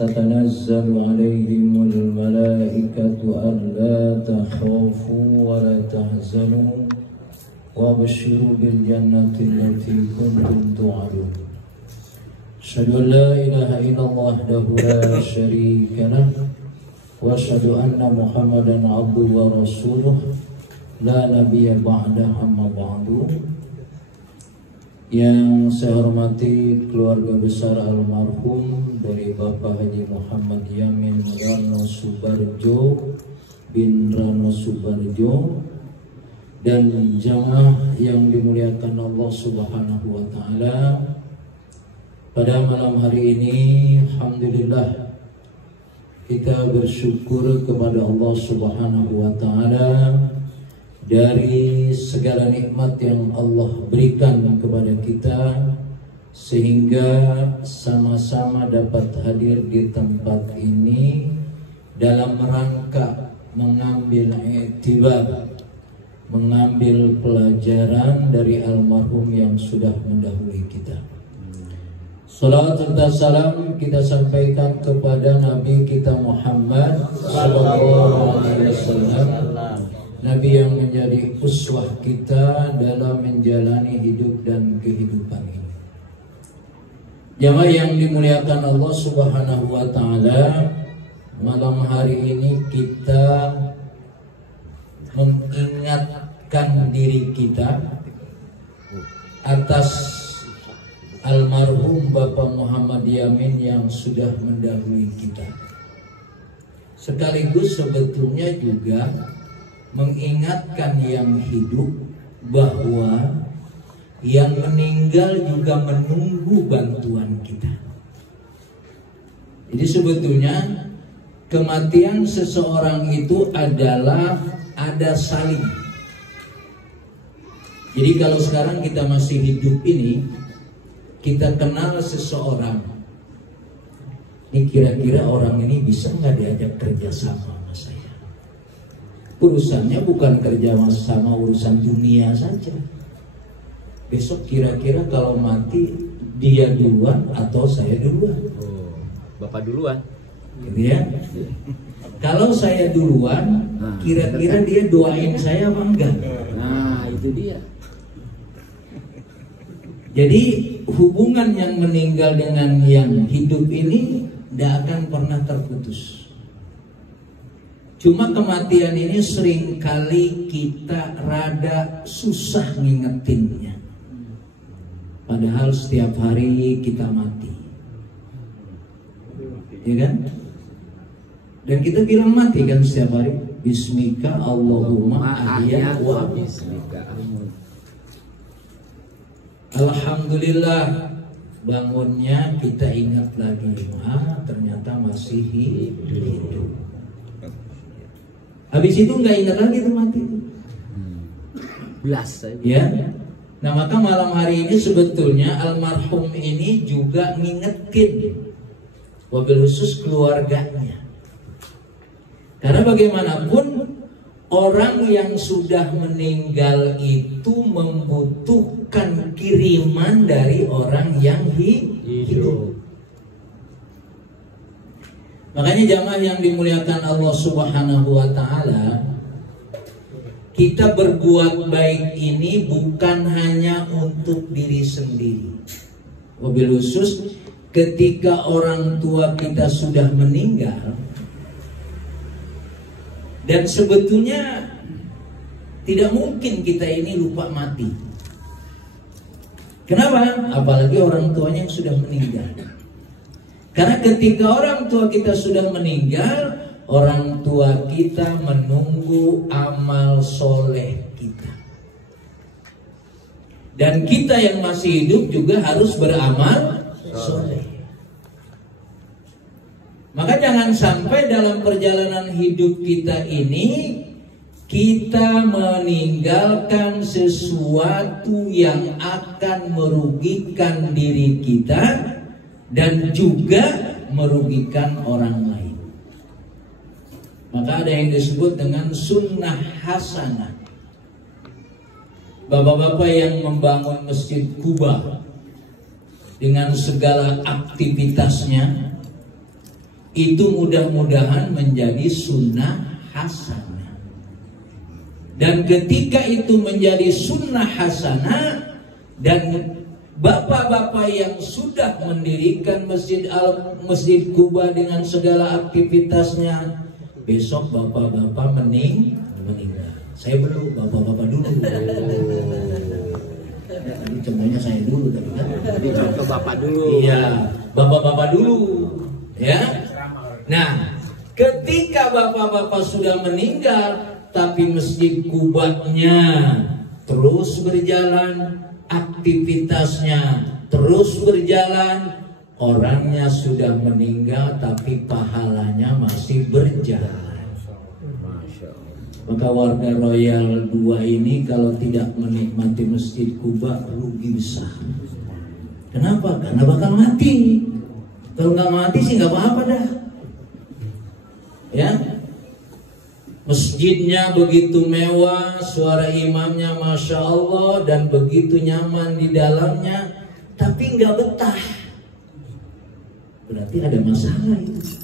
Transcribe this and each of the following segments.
تتنزل عليهم الملائكة ألا تخافوا ولا تحزنوا وابشروا بالجنة التي كنتم توعدون. أشهد أن لا إله إلا الله وحده لا شريك له وأشهد أن محمدا عبده ورسوله لا نبي بعده أما بعد. Yang saya hormati keluarga besar almarhum dari Bapak Haji Muhammad Yamin Rano Subarjo bin Rano Subarjo dan jamaah yang dimuliakan Allah Subhanahu wa Ta'ala. Pada malam hari ini, alhamdulillah, kita bersyukur kepada Allah Subhanahu wa Ta'ala dari segala nikmat yang Allah berikan kepada kita, sehingga sama-sama dapat hadir di tempat ini dalam rangka mengambil iktibar, mengambil pelajaran dari almarhum yang sudah mendahului kita. Salawat serta salam kita sampaikan kepada Nabi kita Muhammad sallallahu alaihi wasallam, Nabi yang menjadi uswah kita dalam menjalani hidup dan kehidupan ini. Jamaah yang dimuliakan Allah Subhanahu wa Ta'ala, malam hari ini kita mengingatkan diri kita atas almarhum Bapak Muhammad Yamin yang sudah mendahului kita. Sekaligus sebetulnya juga mengingatkan yang hidup bahwa yang meninggal juga menunggu bantuan kita. Jadi sebetulnya kematian seseorang itu adalah ada saling. Jadi kalau sekarang kita masih hidup ini, kita kenal seseorang, ini kira-kira orang ini bisa nggak diajak kerja sama sama saya? Urusannya bukan kerja sama urusan dunia saja. Besok kira-kira kalau mati dia duluan atau saya duluan? Oh, Bapak duluan. Gitu ya. Kalau saya duluan, kira-kira dia doain saya apa enggak? Nah, itu dia. Jadi hubungan yang meninggal dengan yang hidup ini tidak akan pernah terputus. Cuma kematian ini seringkali kita rada susah ngingetinnya. Padahal setiap hari kita mati, ya kan? Dan kita bilang mati kan setiap hari. Bismika Allahumma ahya wa bismika. Alhamdulillah, bangunnya kita ingat lagi, ternyata masih hidup. Habis itu nggak ingat lagi tuh mati. Belas. Ya. Nah maka malam hari ini sebetulnya almarhum ini juga ngingetin, wabil khusus keluarganya. Karena bagaimanapun orang yang sudah meninggal itu membutuhkan kiriman dari orang yang hidup. Makanya jamaah yang dimuliakan Allah Subhanahu wa Ta'ala, kita berbuat baik ini bukan hanya untuk diri sendiri. Wabil khusus ketika orang tua kita sudah meninggal, dan sebetulnya tidak mungkin kita ini lupa mati. Kenapa? Apalagi orang tuanya yang sudah meninggal. Karena ketika orang tua kita sudah meninggal, orang tua kita menunggu amal soleh kita. Dan kita yang masih hidup juga harus beramal soleh. Maka jangan sampai dalam perjalanan hidup kita ini kita meninggalkan sesuatu yang akan merugikan diri kita dan juga merugikan orang lain. Maka ada yang disebut dengan sunnah hasanah. Bapak-bapak yang membangun Masjid Kuba dengan segala aktivitasnya, itu mudah-mudahan menjadi sunnah hasanah. Dan ketika itu menjadi sunnah hasanah dan bapak-bapak yang sudah mendirikan Masjid Quba dengan segala aktivitasnya, besok bapak-bapak meninggal. Saya belum, bapak-bapak dulu. Tadi contohnya saya dulu tadi kan. Jadi contoh bapak dulu. Iya, bapak-bapak dulu. Ya. Nah, ketika bapak-bapak sudah meninggal, tapi Masjid Quba-nya terus berjalan, aktivitasnya terus berjalan, orangnya sudah meninggal tapi pahalanya masih berjalan. Maka warga Royal 2 ini kalau tidak menikmati Masjid Quba rugi besar. Kenapa? Karena bakal mati. Kalau nggak mati sih nggak apa-apa dah. Ya, masjidnya begitu mewah, suara imamnya masya Allah dan begitu nyaman di dalamnya, tapi nggak betah. Berarti ada masalah itu.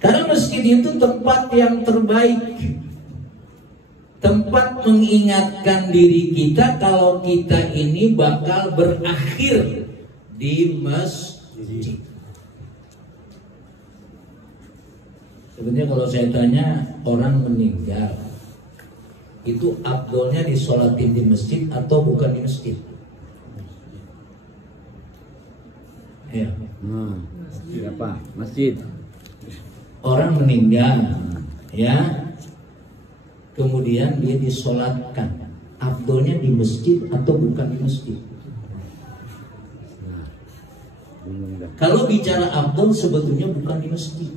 Karena masjid itu tempat yang terbaik, tempat mengingatkan diri kita kalau kita ini bakal berakhir di masjid. Sebenarnya kalau saya tanya orang meninggal itu afdolnya disolatin di masjid atau bukan di masjid? Ya. Apa? Masjid. Orang meninggal, ya, kemudian dia disolatkan, afdolnya di masjid atau bukan di masjid? Kalau bicara afdol sebetulnya bukan di masjid.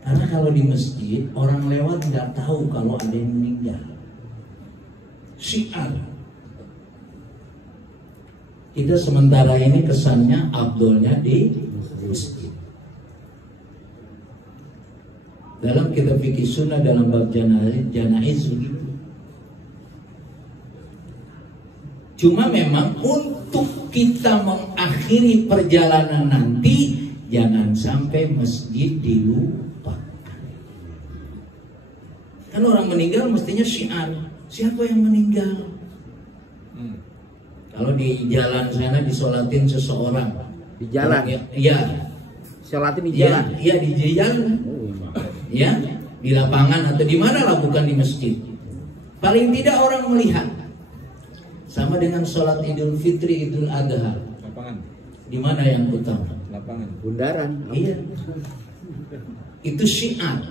Karena kalau di masjid orang lewat nggak tahu kalau ada yang meninggal. Syiar. Kita sementara ini kesannya afdolnya di masjid. Dalam kitab fikih sunnah dalam bab janaiz begitu. Cuma memang untuk kita mengakhiri perjalanan nanti jangan sampai masjid dilupakan. Kan orang meninggal mestinya syiar. Siapa yang meninggal? Kalau di jalan sana disolatin seseorang. Di jalan? Iya. Sholatin di jalan? Iya, di jalan. Ya, di lapangan atau di mana lah, bukan di masjid. Paling tidak orang melihat. Sama dengan sholat Idul Fitri, Idul Adha. Lapangan. Di mana yang utama? Lapangan. Bundaran. Iya. Itu syiar.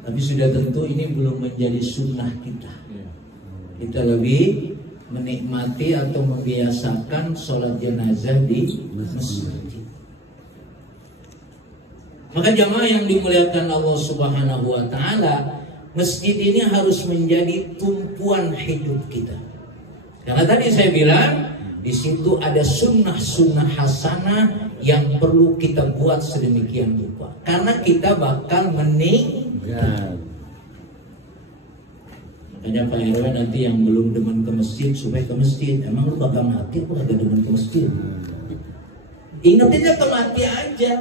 Tapi sudah tentu ini belum menjadi sunnah kita. Kita lebih menikmati atau membiasakan sholat jenazah di masjid. Maka jamaah yang dimuliakan Allah Subhanahu wa Ta'ala, masjid ini harus menjadi tumpuan hidup kita. Karena tadi saya bilang di situ ada sunnah-sunnah hasanah yang perlu kita buat sedemikian rupa. Karena kita bakal meninggal. Makanya Pak RW nanti yang belum demen ke masjid supaya ke masjid. Emang lu bakal mati kok agak demen ke masjid? Ingetinnya ke mati aja.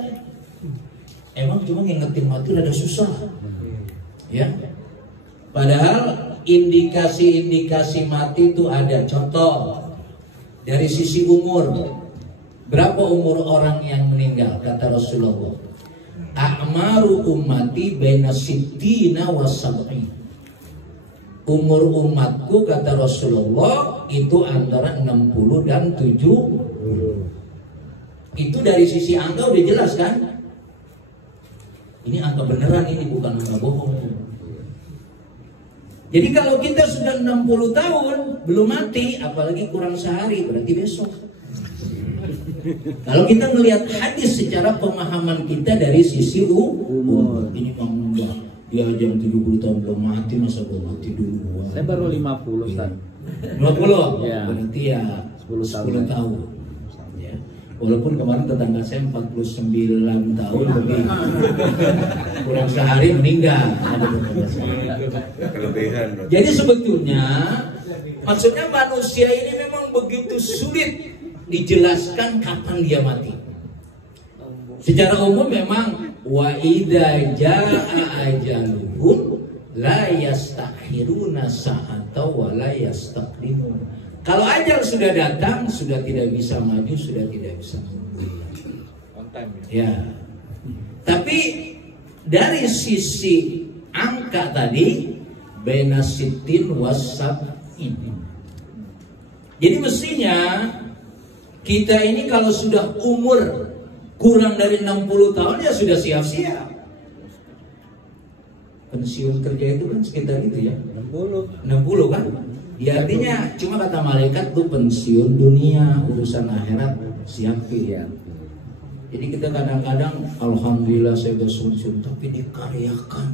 Emang cuma ngingetin mati ada susah. Ya. Padahal indikasi-indikasi mati itu ada. Contoh dari sisi umur. Berapa umur orang yang meninggal? Kata Rasulullah, a'maru ummati baina sittina wa sab'in. Umur umatku kata Rasulullah itu antara 60 dan 70. Itu dari sisi angka udah jelas kan? Ini angka beneran, ini bukan angka bohong. Jadi kalau kita sudah 60 tahun belum mati, apalagi kurang sehari, berarti besok. Kalau kita melihat hadis secara pemahaman kita dari sisi umur, ini enggak. Dia aja 70 tahun belum mati, masa belum mati dulu. Saya baru 50 Ustaz. 50? Ya. Berarti ya 10 tahun. Ya. Walaupun kemarin tetangga saya 49 tahun lebih. Kurang sehari meninggal. Ada tetangga saya. Kelebihan. Jadi sebetulnya Maksudnya manusia ini memang begitu sulit dijelaskan kapan dia mati. Secara umum memang wa idza jaa ajaluhum la yastakhiruna sa'ata wa la yastaqdimun. Kalau ajal sudah datang, sudah tidak bisa maju, sudah tidak bisa mundur. On time ya. Tapi dari sisi angka tadi baina sittin wasab'in. Jadi mestinya kita ini kalau sudah umur kurang dari 60 tahun ya sudah siap-siap. Pensiun kerja itu kan sekitar itu ya, 60 kan. Ya artinya cuma kata malaikat tuh pensiun dunia, urusan akhirat siapin ya. Jadi kita kadang-kadang alhamdulillah saya udah pensiun tapi dikaryakan.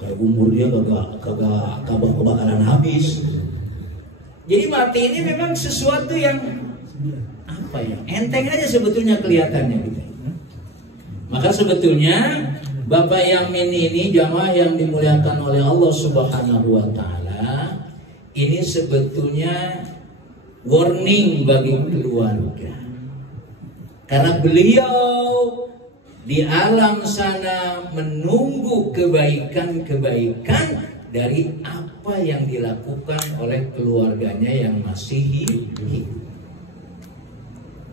Kayak umur dia kagak kebakaran habis. Jadi mati ini memang sesuatu yang apa ya, enteng aja sebetulnya kelihatannya gitu. Maka sebetulnya Bapak Yamin ini jamaah yang dimuliakan oleh Allah Subhanahu wa taala, ini sebetulnya warning bagi keluarga. Karena beliau di alam sana menunggu kebaikan-kebaikan dari apa yang dilakukan oleh keluarganya yang masih hidup.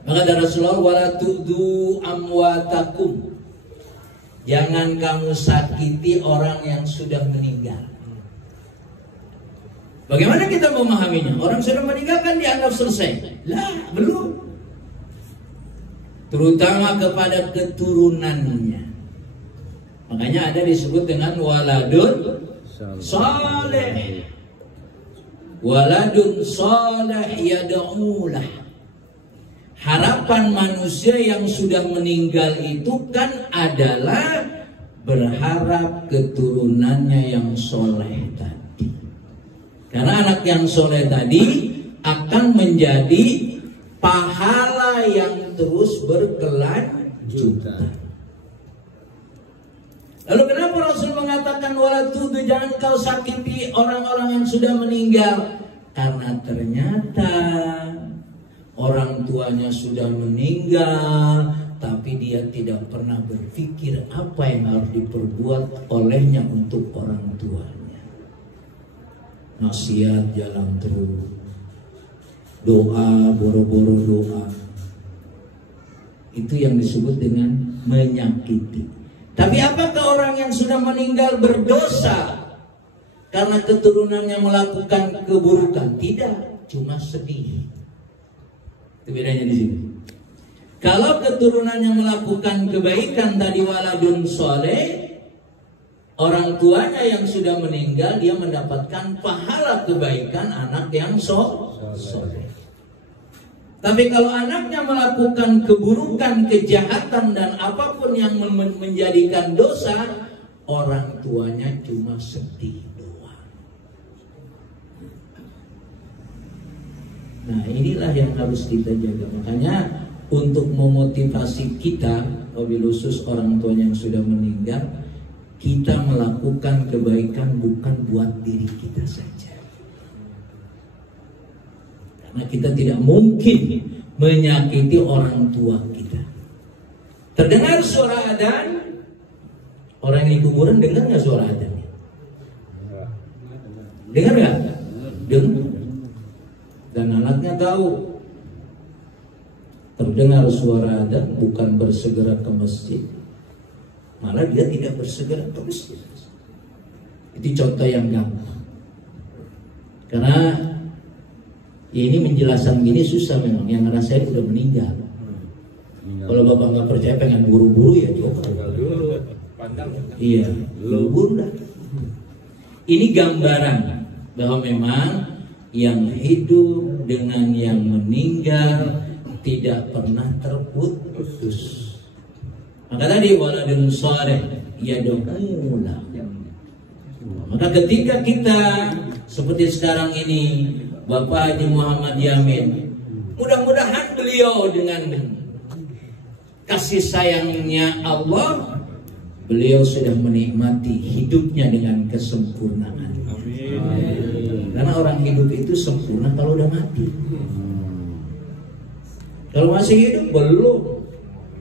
Maka kata Rasulullah, wala tu'du amwatakum. Jangan kamu sakiti orang yang sudah meninggal. Bagaimana kita memahaminya? Orang sudah meninggal kan dianggap selesai. Lah, belum. Terutama kepada keturunannya. Makanya ada disebut dengan waladun saleh. Waladun saleh yad'ulah. Harapan manusia yang sudah meninggal itu kan adalah berharap keturunannya yang soleh tadi. Karena anak yang soleh tadi akan menjadi pahala yang terus berkelanjutan. Lalu kenapa Rasul mengatakan walatudu, jangan kau sakiti orang-orang yang sudah meninggal? Karena ternyata orang tuanya sudah meninggal, tapi dia tidak pernah berpikir apa yang harus diperbuat olehnya untuk orang tuanya. Nasihat jalan terus, doa, boro-boro doa. Itu yang disebut dengan menyakiti. Tapi apakah orang yang sudah meninggal berdosa karena keturunannya melakukan keburukan? Tidak, cuma sedih. Itu bedanya di sini. Kalau keturunannya melakukan kebaikan tadi waladun soleh, orang tuanya yang sudah meninggal dia mendapatkan pahala kebaikan anak yang soleh. Tapi kalau anaknya melakukan keburukan, kejahatan dan apapun yang menjadikan dosa, orang tuanya cuma sedih doang. Nah, inilah yang harus kita jaga. Makanya untuk memotivasi kita, wabil khusus orang tuanya yang sudah meninggal, kita melakukan kebaikan bukan buat diri kita saja. Karena kita tidak mungkin menyakiti orang tua kita. Terdengar suara adzan, orang yang di kuburan dengar nggak suara adzan? Dengar nggak? Dengar. Dan anaknya tahu. Terdengar suara adzan, bukan bersegera ke masjid, malah dia tidak bersegera ke masjid. Itu contoh yang gampang. Karena ini menjelaskan gini susah memang, yang ngerasain udah meninggal. Kalau bapak nggak percaya pengen buru-buru ya coba. Iya, buru-buru dah. Ini gambaran bahwa memang yang hidup dengan yang meninggal tidak pernah terputus. Maka tadi waladun saleh yad'ulah. Maka ketika kita seperti sekarang ini, Bapak Haji Muhammad Yamin, mudah-mudahan beliau dengan kasih sayangnya Allah, beliau sudah menikmati hidupnya dengan kesempurnaan. Amin. Karena orang hidup itu sempurna kalau udah mati. Kalau masih hidup belum,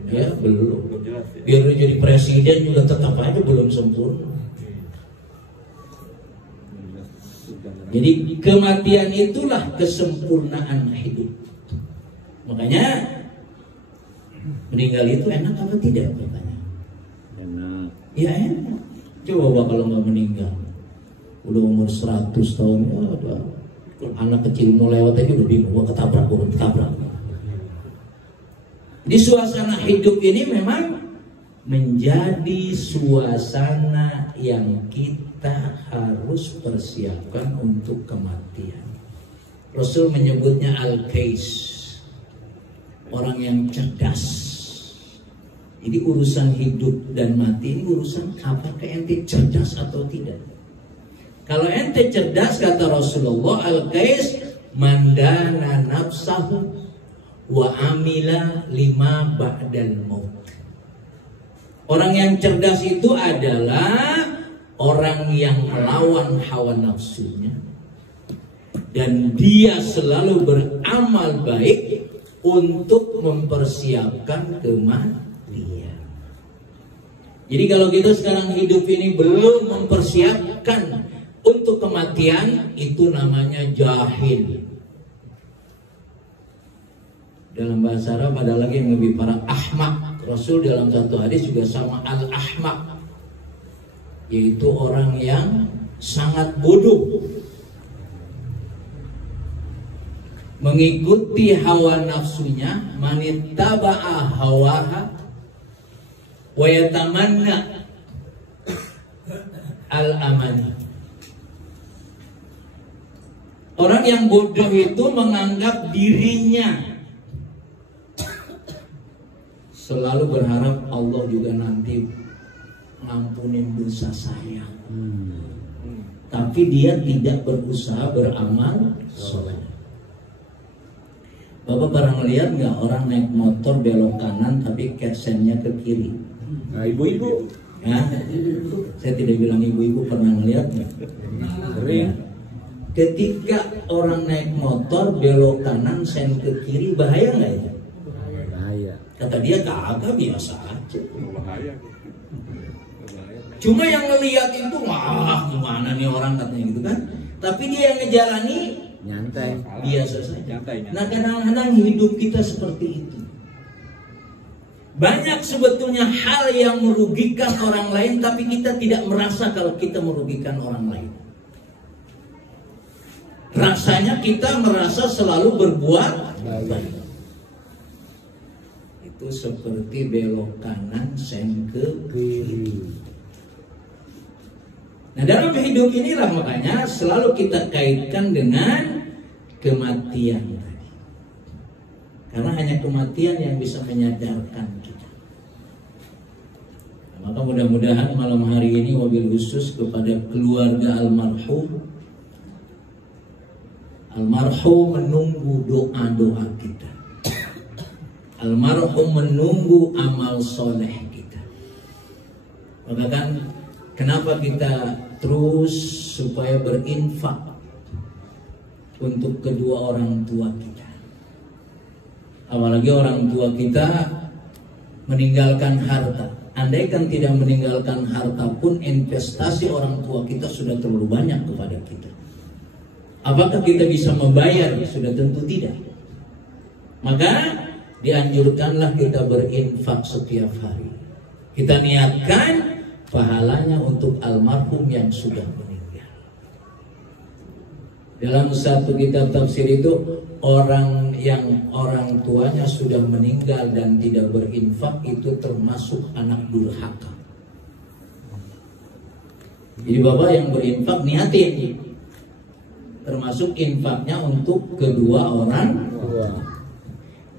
ya belum. Biar dia jadi presiden juga tetap aja belum sempurna. Jadi kematian itulah kesempurnaan hidup. Makanya meninggal itu enak apa tidak katanya? Enak. Ya enak. Coba kalau nggak meninggal, udah umur 100 tahun, ya udah anak kecil mau lewat aja udah bingung, gua ketabrak. Di suasana hidup ini memang menjadi suasana yang kita harus persiapkan untuk kematian. Rasul menyebutnya al-qais, orang yang cerdas. Jadi urusan hidup dan mati ini urusan apakah ente cerdas atau tidak. Kalau ente cerdas, kata Rasulullah, al-qais mandana nafsahu wa amila lima ba'dal maut. Orang yang cerdas itu adalah orang yang melawan hawa nafsunya dan dia selalu beramal baik untuk mempersiapkan kematian. Jadi kalau kita sekarang hidup ini belum mempersiapkan untuk kematian, itu namanya jahil. Dalam bahasa Arab ada lagi yang lebih parah, ahmak. Rasul dalam satu hadis juga sama al-ahmak, yaitu orang yang sangat bodoh, mengikuti hawa nafsunya, manittaba'a hawaha wa yatamanna al-amani. Orang yang bodoh itu menganggap dirinya selalu berharap Allah juga nanti ngampunin dosa saya. Tapi dia tidak berusaha beramal soleh. Bapak pernah lihat nggak orang naik motor belok kanan tapi kesennya ke kiri? Nah, ibu-ibu. Ya, saya tidak bilang ibu-ibu, pernah lihat nggak? Ya. Ketika orang naik motor belok kanan sen ke kiri, bahaya nggak ya? Bahaya. Kata dia kagak, biasa aja. Cuma yang ngelihat itu, wah gimana nih orang, katanya gitu kan. Tapi dia yang ngejalani Nyantai. biasa saja. Nah kadang-kadang hidup kita seperti itu. Banyak sebetulnya hal yang merugikan orang lain, tapi kita tidak merasa kalau kita merugikan orang lain. Rasanya kita merasa selalu berbuat baik. Itu seperti belok kanan sen ke kiri. Nah dalam hidup inilah makanya selalu kita kaitkan dengan kematian tadi. Karena hanya kematian yang bisa menyadarkan kita. Nah, maka mudah-mudahan malam hari ini wabil khusus kepada keluarga almarhum. Almarhum menunggu doa-doa kita. Almarhum menunggu amal soleh kita. Maka kan kenapa kita terus supaya berinfak untuk kedua orang tua kita. Apalagi orang tua kita meninggalkan harta. Andaikan tidak meninggalkan harta pun, investasi orang tua kita sudah terlalu banyak kepada kita. Apakah kita bisa membayar? Sudah tentu tidak. Maka dianjurkanlah kita berinfak setiap hari. Kita niatkan pahalanya untuk almarhum yang sudah meninggal. Dalam satu kitab tafsir itu, orang yang orang tuanya sudah meninggal dan tidak berinfak itu termasuk anak durhaka. Jadi bapak yang berinfak niatin, termasuk infaknya untuk kedua orang tua.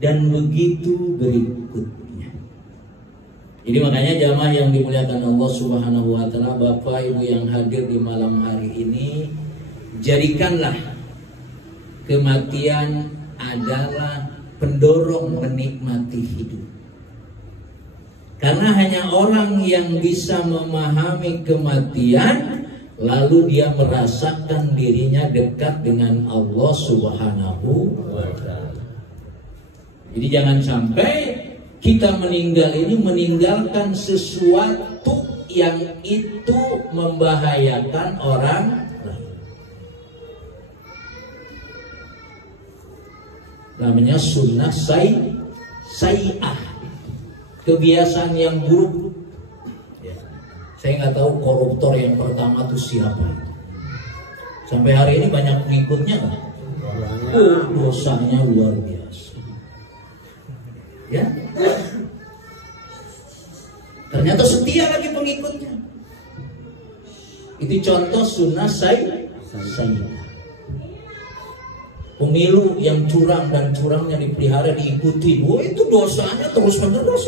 Dan begitu berikutnya. Jadi makanya jamaah yang dimuliakan Allah Subhanahu wa taala, Bapak Ibu yang hadir di malam hari ini, jadikanlah kematian adalah pendorong menikmati hidup. Karena hanya orang yang bisa memahami kematian, lalu dia merasakan dirinya dekat dengan Allah Subhanahu wa Ta'ala. Jadi jangan sampai kita meninggal ini meninggalkan sesuatu yang itu membahayakan orang lain. Namanya sunnah sayyah, kebiasaan yang buruk. Saya nggak tahu koruptor yang pertama itu siapa. Sampai hari ini banyak pengikutnya nggak? Dosanya luar biasa. Ya, ternyata setia lagi pengikutnya. Itu contoh sunnah sayyah. Pemilu yang curang dan curangnya dipelihara diikuti, itu dosanya terus menerus.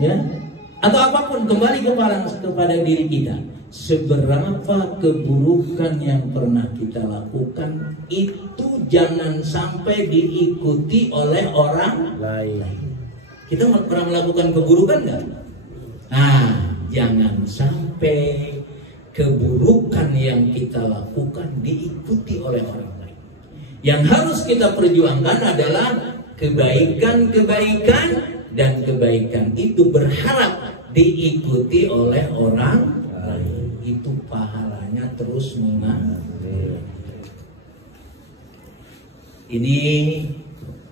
Ya, atau apapun, kembali kepada diri kita. Seberapa keburukan yang pernah kita lakukan itu jangan sampai diikuti oleh orang lain. Kita pernah melakukan keburukan nggak? Nah, jangan sampai keburukan yang kita lakukan diikuti oleh orang lain. Yang harus kita perjuangkan adalah kebaikan-kebaikan, dan kebaikan itu berharap diikuti oleh orang lain. Itu pahalanya terus mengalir. Ini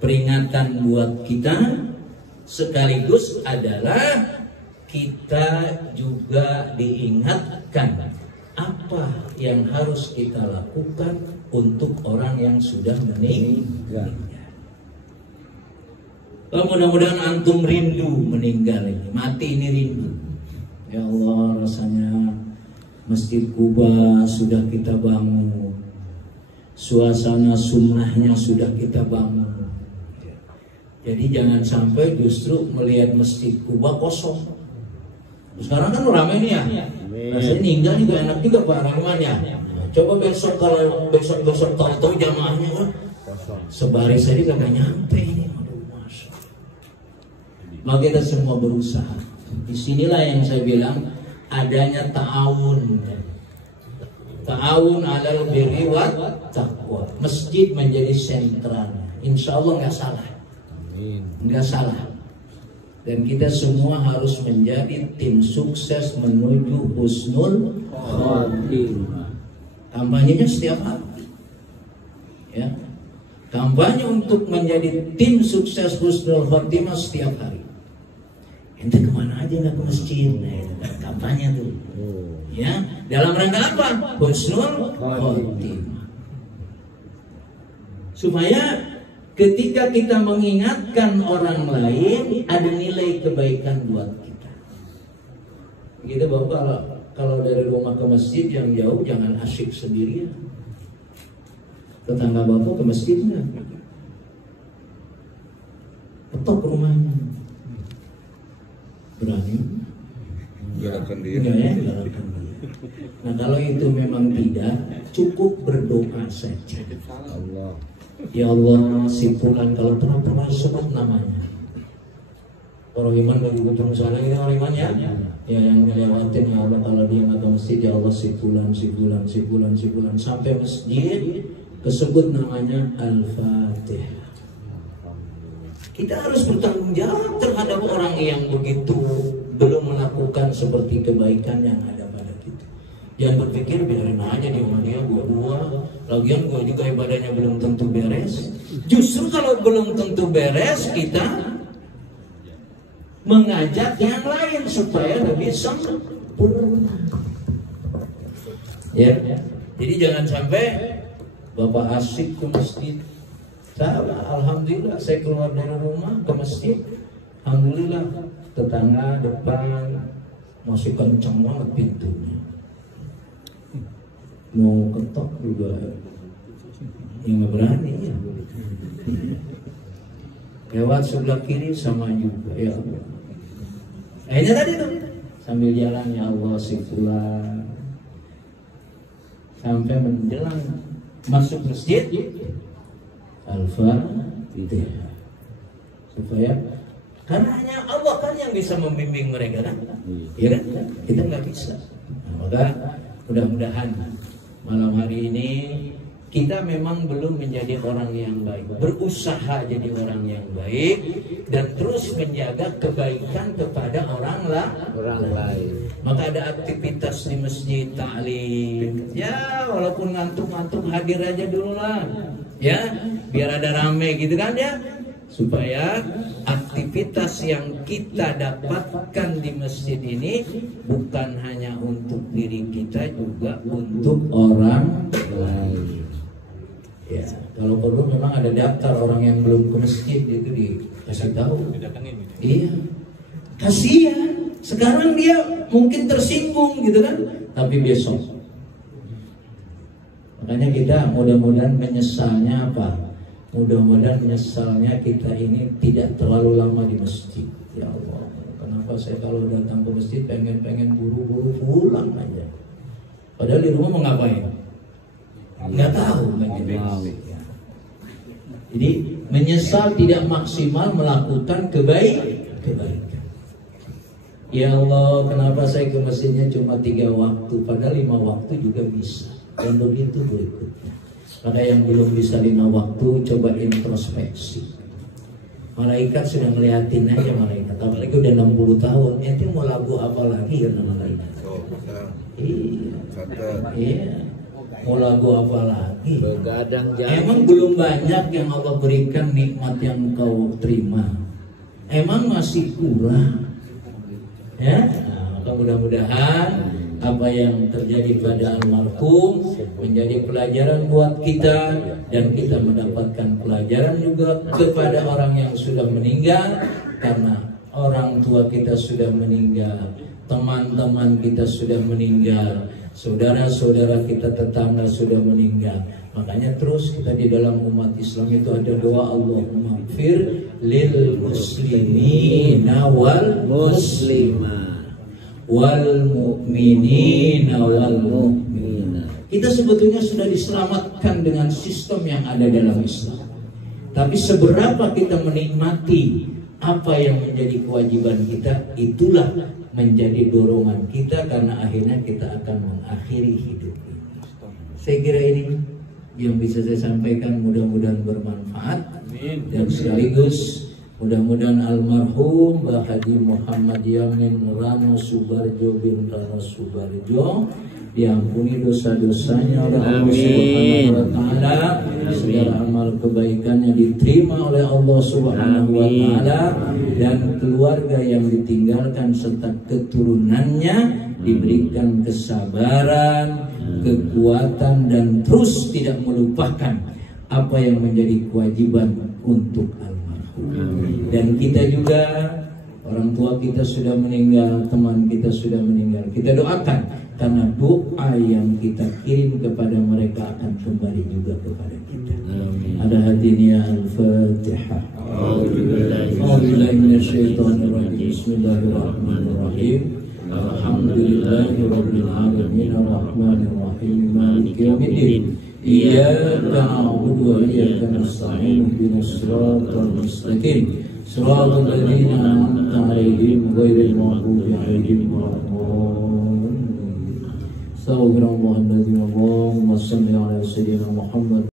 peringatan buat kita, sekaligus adalah kita juga diingatkan apa yang harus kita lakukan untuk orang yang sudah meninggal. Mudah-mudahan antum rindu meninggal ini, mati ini rindu. Ya Allah, rasanya Masjid Kuba sudah kita bangun, suasana sunnahnya sudah kita bangun. Jadi jangan sampai justru melihat Masjid Kuba kosong. Sekarang kan ramai nih ya. Rasanya ninggal juga enak juga Pak Rahman ya. Coba besok kalau besok tahu-tahu jamaahnya kosong, sebaris aja gak nyampe ini. Maka kita semua berusaha. Disinilah yang saya bilang adanya ta'awun alal birri wat taqwa. Masjid menjadi sentral. Insya Allah nggak salah. Nggak salah. Dan kita semua harus menjadi tim sukses menuju husnul khotimah. Kampanyenya setiap hari. Ya. Kampanye untuk menjadi tim sukses husnul khotimah setiap hari. Ente kemana aja nggak ke masjid? Nah, kampanye tuh. Ya, dalam rangka apa? Husnul khotimah. Supaya ketika kita mengingatkan orang lain, ada nilai kebaikan buat kita. Kita Bapak kalau dari rumah ke masjid yang jauh jangan asyik sendirian. Tetangga Bapak ke masjid nggak? Ketok rumahnya. Berani? Gerakan diri. Enggak ya, gerakan diri. Nah kalau itu memang tidak, cukup berdoa saja. Allah. Ya Allah, simpulan kalau pernah sebut namanya. Orang iman bagi gubernur sana ini orang iman ya. Ya yang ngelewatin ya Allah, kalau dia nggak ke masjid ya Allah simpulan sampai masjid kesebut namanya Al-Fatihah. Kita harus bertanggung jawab terhadap orang yang begitu belum melakukan seperti kebaikan yang ada pada kita. Jangan berpikir biarin aja di rumah dia gua lagian gua juga ibadahnya belum tentu beres. Justru kalau belum tentu beres, kita mengajak yang lain supaya lebih sempurna. Ya, jadi jangan sampai Bapak asik ke masjid. Alhamdulillah saya keluar dari rumah ke masjid, alhamdulillah tetangga depan masih kencang banget pintunya, mau ketok juga yang nggak berani ya. Lewat sebelah kiri sama juga ya. Akhirnya tadi tuh sambil jalan ya Allah sifulah sampai menjelang masuk masjid Al-Fatihah, supaya Karena hanya Allah kan yang bisa membimbing mereka kan, ya kan? Kita nggak bisa. Nah, maka mudah-mudahan malam hari ini kita memang belum menjadi orang yang baik, berusaha jadi orang yang baik dan terus menjaga kebaikan kepada orang lain. Maka ada aktivitas di masjid, ta'lim. Ya, walaupun ngantuk-ngantuk hadir aja dulu lah. Ya, biar ada rame gitu kan ya. Supaya aktivitas yang kita dapatkan di masjid ini bukan hanya untuk diri kita, juga untuk orang lain. Ya, kalau perlu memang ada daftar orang yang belum ke masjid itu dikasih tahu. Iya, kasihan. Sekarang dia mungkin tersinggung gitu kan, tapi besok. Makanya kita mudah-mudahan menyesalnya apa? Mudah-mudahan menyesalnya kita ini tidak terlalu lama di masjid. Ya Allah, kenapa saya kalau datang ke masjid pengen buru-buru pulang aja. Padahal di rumah mau ngapain? Nggak tahu. Jadi menyesal tidak maksimal melakukan kebaikan. Ya Allah, kenapa saya ke masjidnya cuma 3 waktu, padahal 5 waktu juga bisa. Dan begitu berikutnya. Pada yang belum bisa 5 waktu, coba introspeksi. Malaikat sudah ngeliatin aja malaikat. Apalagi udah 60 tahun. Ente mau lagu apa lagi ya malaikat? Iya. Mau lagu apa lagi? Emang belum banyak yang Allah berikan nikmat yang kau terima. Emang masih kurang. Ya, nah, maka mudah-mudahan apa yang terjadi pada almarhum menjadi pelajaran buat kita, dan kita mendapatkan pelajaran juga kepada orang yang sudah meninggal, karena orang tua kita sudah meninggal, teman-teman kita sudah meninggal, saudara-saudara kita tetangga sudah meninggal. Makanya terus kita di dalam umat Islam itu ada doa Allahumma ighfir lil muslimina wal muslimat wal mu'minina wal mu'minat. Kita sebetulnya sudah diselamatkan dengan sistem yang ada dalam Islam. Tapi seberapa kita menikmati apa yang menjadi kewajiban kita, itulah menjadi dorongan kita, karena akhirnya kita akan mengakhiri hidup ini. Saya kira ini yang bisa saya sampaikan, mudah-mudahan bermanfaat. Dan sekaligus mudah-mudahan almarhum Mbah Haji Muhammad Yamin Rano Subarjo bin Rano Subarjo diampuni dosa-dosanya oleh Allah Subhanahu wa taala, segala amal kebaikannya diterima oleh Allah Subhanahu wa taala, dan keluarga yang ditinggalkan serta keturunannya diberikan kesabaran, kekuatan, dan terus tidak melupakan apa yang menjadi kewajiban untuk almarhum. Dan kita juga, orang tua kita sudah meninggal, teman kita sudah meninggal, kita doakan, karena doa yang kita kirim kepada mereka akan kembali juga kepada kita. Ada hadinya Al-Fatihah. Bismillahirrahmanirrahim. Alhamdulillahirabbil alamin arrahmanir rahim maliki yaumiddin. Iyyaka na'budu wa iyyaka nasta'in ihdinas siratal mustaqim siratal ladzina an'amta 'alaihim ghairil maghdubi 'alaihim waladdallin. Allahumma shalli ala sayyidina Muhammad.